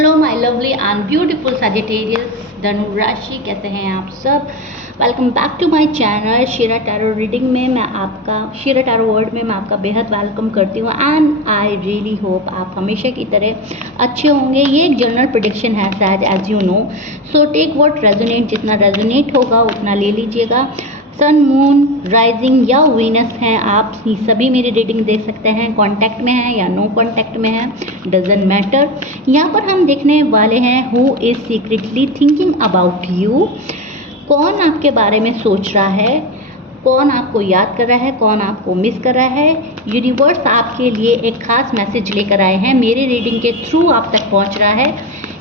Hello my lovely and beautiful Sagittarius धनु राशि, कैसे हैं आप सब। Welcome back to my channel Shira tarot reading में मैं आपका शिरा टैरो वर्ड में मैं आपका बेहद वेलकम करती हूँ एंड आई रियली होप आप हमेशा की तरह अच्छे होंगे। ये एक जनरल प्रेडिक्शन है says, as you know, so take what resonate, जितना रेजोनेट होगा उतना ले लीजिएगा। सन, मून, राइजिंग या वीनस हैं, आप सभी मेरी रीडिंग देख सकते हैं। कांटेक्ट में है या नो कांटेक्ट में है, डजेंट मैटर। यहाँ पर हम देखने वाले हैं who is secretly thinking about you. कौन आपके बारे में सोच रहा है, कौन आपको याद कर रहा है, कौन आपको मिस कर रहा है। यूनिवर्स आपके लिए एक खास मैसेज लेकर आए हैं, मेरी रीडिंग के थ्रू आप तक पहुँच रहा है,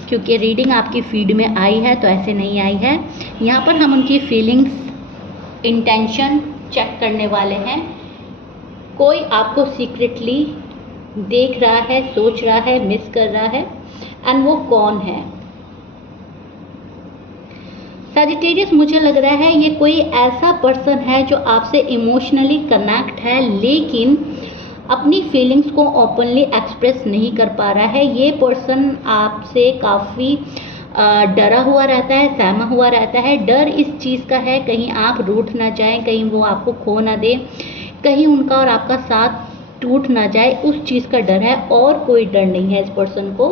क्योंकि रीडिंग आपकी फीड में आई है तो ऐसे नहीं आई है। यहाँ पर हम उनकी फीलिंग्स, इंटेंशन चेक करने वाले हैं। कोई आपको सीक्रेटली देख रहा है, सोच रहा है, मिस कर रहा है, एंड वो कौन है। सजिटेरियस, मुझे लग रहा है ये कोई ऐसा पर्सन है जो आपसे इमोशनली कनेक्ट है, लेकिन अपनी फीलिंग्स को ओपनली एक्सप्रेस नहीं कर पा रहा है। ये पर्सन आपसे काफ़ी डरा हुआ रहता है, सहमा हुआ रहता है। डर इस चीज़ का है कहीं आप रूठ ना जाएं, कहीं वो आपको खो ना दे, कहीं उनका और आपका साथ टूट ना जाए, उस चीज़ का डर है। और कोई डर नहीं है इस पर्सन को,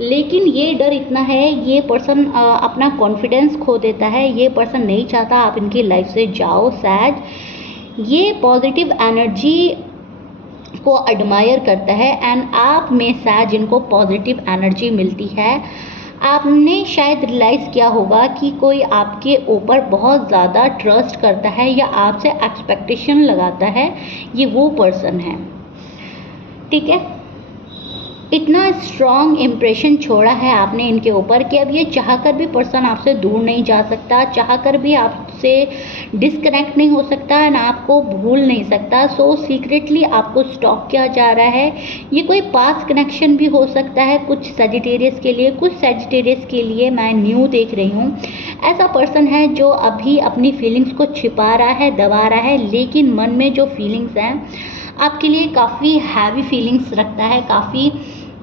लेकिन ये डर इतना है, ये पर्सन अपना कॉन्फिडेंस खो देता है। ये पर्सन नहीं चाहता आप इनकी लाइफ से जाओ सैज। ये पॉजिटिव एनर्जी को एडमायर करता है एंड आप में सैज इनको पॉजिटिव एनर्जी मिलती है। आपने शायद रियलाइज़ किया होगा कि कोई आपके ऊपर बहुत ज़्यादा ट्रस्ट करता है या आपसे एक्सपेक्टेशन लगाता है, ये वो पर्सन है, ठीक है। इतना स्ट्रॉन्ग इम्प्रेशन छोड़ा है आपने इनके ऊपर कि अब ये चाहकर भी पर्सन आपसे दूर नहीं जा सकता, चाहकर भी आपसे डिस्कनेक्ट नहीं हो सकता एंड आपको भूल नहीं सकता। सो सीक्रेटली आपको स्टॉक किया जा रहा है। ये कोई पास्ट कनेक्शन भी हो सकता है कुछ सजिटेरियस के लिए, कुछ सजिटेरियस के लिए मैं न्यू देख रही हूँ। ऐसा पर्सन है जो अभी अपनी फीलिंग्स को छिपा रहा है, दबा रहा है, लेकिन मन में जो फीलिंग्स हैं आपके लिए काफ़ी हैवी फीलिंग्स रखता है, काफ़ी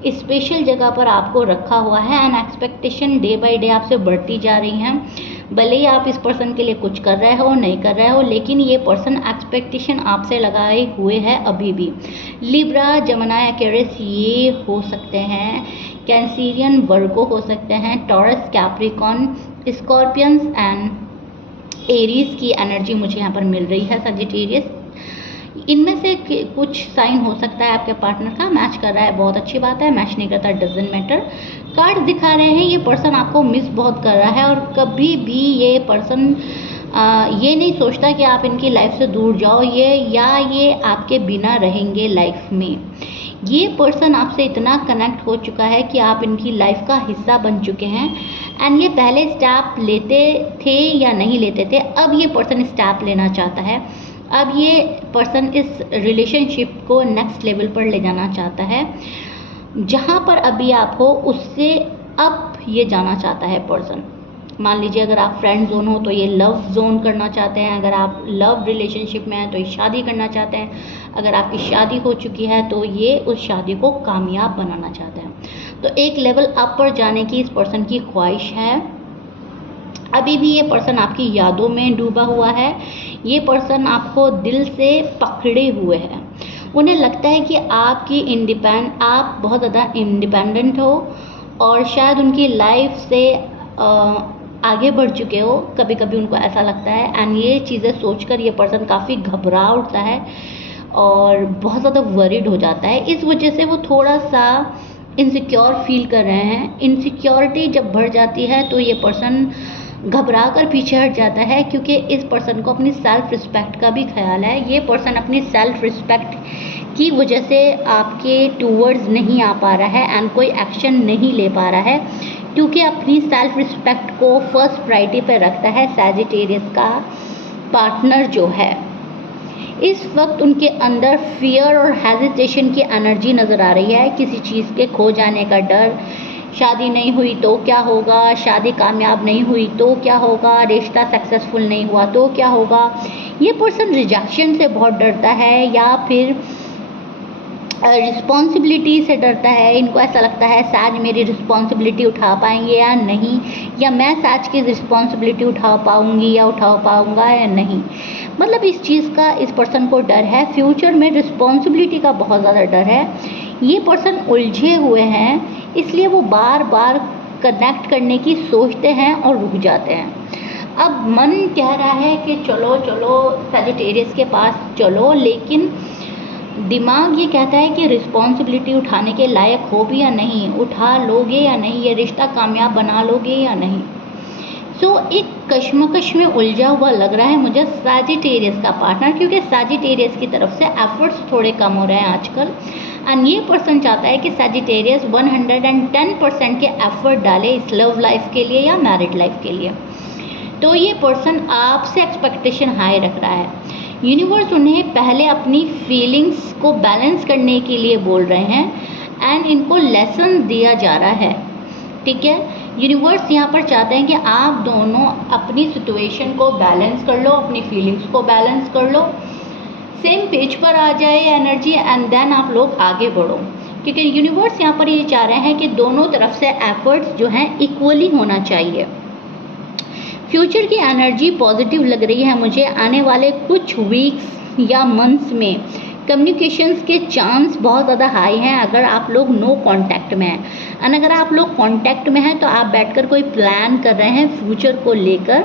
स्पेशल जगह पर आपको रखा हुआ है and expectation day by day आपसे बढ़ती जा रही हैं। भले ही आप इस पर्सन के लिए कुछ कर रहे हो, नहीं कर रहे हो, लेकिन ये पर्सन एक्सपेक्टेशन आपसे लगाए हुए है अभी भी। लिब्रा, जमनाई, एक्वेरियस ये हो सकते हैं, कैंसिरियन, वर्गो हो सकते हैं, Taurus, Capricorn, scorpions and Aries की एनर्जी मुझे यहाँ पर मिल रही है सजिटेरियस। इनमें से कुछ साइन हो सकता है आपके पार्टनर का मैच कर रहा है, बहुत अच्छी बात है। मैच नहीं करता, डजंट मैटर। कार्ड दिखा रहे हैं ये पर्सन आपको मिस बहुत कर रहा है और कभी भी ये पर्सन ये नहीं सोचता कि आप इनकी लाइफ से दूर जाओ, ये आपके बिना रहेंगे लाइफ में। ये पर्सन आपसे इतना कनेक्ट हो चुका है कि आप इनकी लाइफ का हिस्सा बन चुके हैं एंड ये पहले स्टेप लेते थे या नहीं लेते थे, अब ये पर्सन स्टेप लेना चाहता है। अब ये पर्सन इस रिलेशनशिप को नेक्स्ट लेवल पर ले जाना चाहता है। जहाँ पर अभी आप हो उससे अब ये जाना चाहता है पर्सन। मान लीजिए अगर आप फ्रेंड जोन हो तो ये लव जोन करना चाहते हैं, अगर आप लव रिलेशनशिप में हैं तो ये शादी करना चाहते हैं, अगर आपकी शादी हो चुकी है तो ये उस शादी को कामयाब बनाना चाहते हैं। तो एक लेवल अप पर जाने की इस पर्सन की ख्वाहिश है। अभी भी ये पर्सन आपकी यादों में डूबा हुआ है। ये पर्सन आपको दिल से पकड़े हुए है। उन्हें लगता है कि आप बहुत ज़्यादा इंडिपेंडेंट हो और शायद उनकी लाइफ से आगे बढ़ चुके हो। कभी कभी उनको ऐसा लगता है एंड ये चीज़ें सोचकर ये पर्सन काफ़ी घबरा उठता है और बहुत ज़्यादा वरीड हो जाता है। इस वजह से वो थोड़ा सा इनसिक्योर फील कर रहे हैं। इनसिक्योरिटी जब बढ़ जाती है तो ये पर्सन घबरा कर पीछे हट जाता है, क्योंकि इस पर्सन को अपनी सेल्फ रिस्पेक्ट का भी ख्याल है। ये पर्सन अपनी सेल्फ रिस्पेक्ट की वजह से आपके टूवर्ड्स नहीं आ पा रहा है एंड कोई एक्शन नहीं ले पा रहा है, क्योंकि अपनी सेल्फ रिस्पेक्ट को फर्स्ट प्रायोरिटी पर रखता है सैजिटेरियस का पार्टनर जो है। इस वक्त उनके अंदर फियर और हेजिटेशन की एनर्जी नज़र आ रही है, किसी चीज़ के खो जाने का डर। शादी नहीं हुई तो क्या होगा, शादी कामयाब नहीं हुई तो क्या होगा, रिश्ता सक्सेसफुल नहीं हुआ तो क्या होगा। ये पर्सन रिजेक्शन से बहुत डरता है या फिर रिस्पॉन्सिबिलिटी से डरता है। इनको ऐसा लगता है साज मेरी रिस्पॉन्सिबिलिटी उठा पाएंगे या नहीं, या मैं साज की रिस्पॉन्सिबिलिटी उठा पाऊंगी या उठा पाऊंगा या नहीं। मतलब इस चीज़ का इस पर्सन को डर है। फ्यूचर में रिस्पॉन्सिबिलिटी का बहुत ज़्यादा डर है। ये पर्सन उलझे हुए हैं, इसलिए वो बार बार कनेक्ट करने की सोचते हैं और रुक जाते हैं। अब मन कह रहा है कि चलो चलो सजिटेरियस के पास चलो, लेकिन दिमाग ये कहता है कि रिस्पॉन्सिबिलिटी उठाने के लायक हो भी या नहीं, उठा लोगे या नहीं, ये रिश्ता कामयाब बना लोगे या नहीं। एक कश्मकश में उलझा हुआ लग रहा है मुझे सजिटेरियस का पार्टनर, क्योंकि सजिटेरियस की तरफ से एफर्ट्स थोड़े कम हो रहे हैं आजकल। एंड ये पर्सन चाहता है कि सजिटेरियस 110% के एफर्ट डाले इस लव लाइफ के लिए या मैरिड लाइफ के लिए। तो ये पर्सन आपसे एक्सपेक्टेशन हाई रख रहा है। यूनिवर्स उन्हें पहले अपनी फीलिंग्स को बैलेंस करने के लिए बोल रहे हैं एंड इनको लेसन दिया जा रहा है। ठीक है, यूनिवर्स यहाँ पर चाहते हैं कि आप दोनों अपनी सिचुएशन को बैलेंस कर लो, अपनी फीलिंग्स को बैलेंस कर लो, सेम पेज पर आ जाए एनर्जी, एंड देन आप लोग आगे बढ़ो। क्योंकि यूनिवर्स यहाँ पर ये चाह रहे हैं कि दोनों तरफ से एफर्ट्स जो हैं इक्वली होना चाहिए। फ्यूचर की एनर्जी पॉजिटिव लग रही है मुझे। आने वाले कुछ वीक्स या मंथ्स में कम्युनिकेशंस के चांस बहुत ज़्यादा हाई हैं अगर आप लोग नो कांटेक्ट में हैं। एंड अगर आप लोग कांटेक्ट में हैं तो आप बैठकर कोई प्लान कर रहे हैं फ्यूचर को लेकर।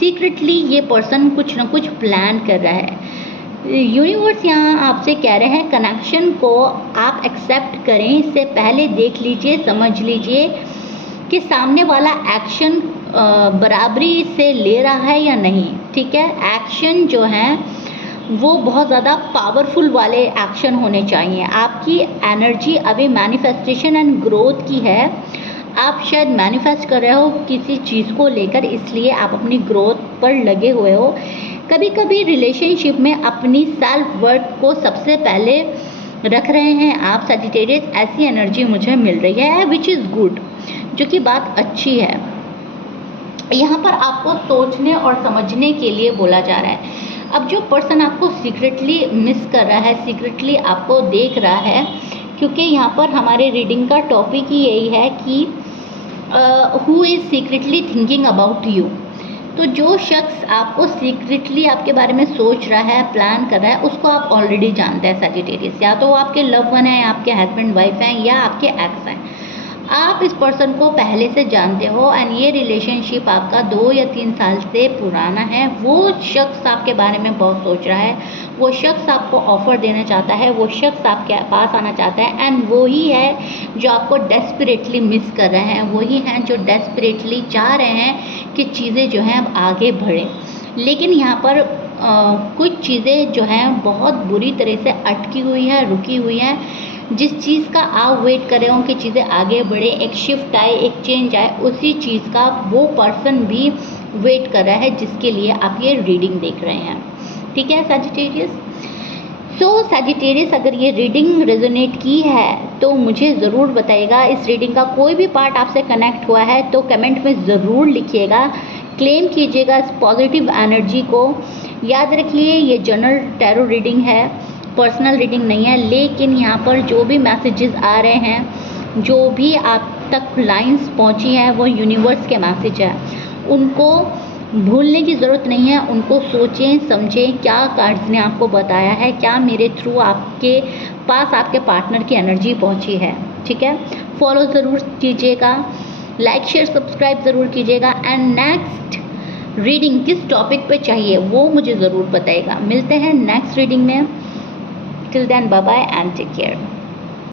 सीक्रेटली ये पर्सन कुछ ना कुछ प्लान कर रहा है। यूनिवर्स यहाँ आपसे कह रहे हैं कनेक्शन को आप एक्सेप्ट करें, इससे पहले देख लीजिए, समझ लीजिए कि सामने वाला एक्शन बराबरी से ले रहा है या नहीं। ठीक है, एक्शन जो है वो बहुत ज़्यादा पावरफुल वाले एक्शन होने चाहिए। आपकी एनर्जी अभी मैनिफेस्टेशन एंड ग्रोथ की है। आप शायद मैनिफेस्ट कर रहे हो किसी चीज़ को लेकर, इसलिए आप अपनी ग्रोथ पर लगे हुए हो। कभी कभी रिलेशनशिप में अपनी सेल्फ वर्थ को सबसे पहले रख रहे हैं आप सजिटेरियस, ऐसी एनर्जी मुझे मिल रही है, विच इज़ गुड, जो कि बात अच्छी है। यहाँ पर आपको सोचने और समझने के लिए बोला जा रहा है। अब जो पर्सन आपको सीक्रेटली मिस कर रहा है, सीक्रेटली आपको देख रहा है, क्योंकि यहाँ पर हमारे रीडिंग का टॉपिक ही यही है कि who is secretly thinking about you. तो जो शख्स आपको सीक्रेटली आपके बारे में सोच रहा है, प्लान कर रहा है, उसको आप ऑलरेडी जानते हैं सजिटेरियस। या तो वो आपके लव वन है, आपके हस्बैंड वाइफ हैं, या आपके एक्स हैं। आप इस पर्सन को पहले से जानते हो एंड ये रिलेशनशिप आपका 2 या 3 साल से पुराना है। वो शख्स आपके बारे में बहुत सोच रहा है, वो शख्स आपको ऑफ़र देना चाहता है, वो शख्स आपके पास आना चाहता है, एंड वही है जो आपको डेस्परेटली मिस कर रहे हैं, वही हैं जो डेस्परेटली चाह रहे हैं कि चीज़ें जो हैं अब आगे बढ़ें। लेकिन यहाँ पर कुछ चीज़ें जो हैं बहुत बुरी तरह से अटकी हुई हैं, रुकी हुई हैं। जिस चीज़ का आप वेट कर रहे हो कि चीज़ें आगे बढ़े, एक शिफ्ट आए, एक चेंज आए, उसी चीज़ का वो पर्सन भी वेट कर रहा है जिसके लिए आप ये रीडिंग देख रहे हैं। ठीक है सजिटेरियस। सजिटेरियस, अगर ये रीडिंग रेजोनेट की है तो मुझे ज़रूर बताइएगा। इस रीडिंग का कोई भी पार्ट आपसे कनेक्ट हुआ है तो कमेंट में ज़रूर लिखिएगा, क्लेम कीजिएगा इस पॉजिटिव एनर्जी को। याद रखिए ये जनरल टैरो रीडिंग है, पर्सनल रीडिंग नहीं है। लेकिन यहाँ पर जो भी मैसेजेस आ रहे हैं, जो भी आप तक लाइंस पहुँची हैं, वो यूनिवर्स के मैसेज है। उनको भूलने की ज़रूरत नहीं है, उनको सोचें समझें क्या कार्ड्स ने आपको बताया है, क्या मेरे थ्रू आपके पास आपके पार्टनर की एनर्जी पहुँची है। ठीक है, फॉलो ज़रूर कीजिएगा, लाइक शेयर सब्सक्राइब ज़रूर कीजिएगा। एंड नेक्स्ट रीडिंग किस टॉपिक पे चाहिए वो मुझे ज़रूर बताइएगा। मिलते हैं नेक्स्ट रीडिंग में। Till then, bye bye and take care.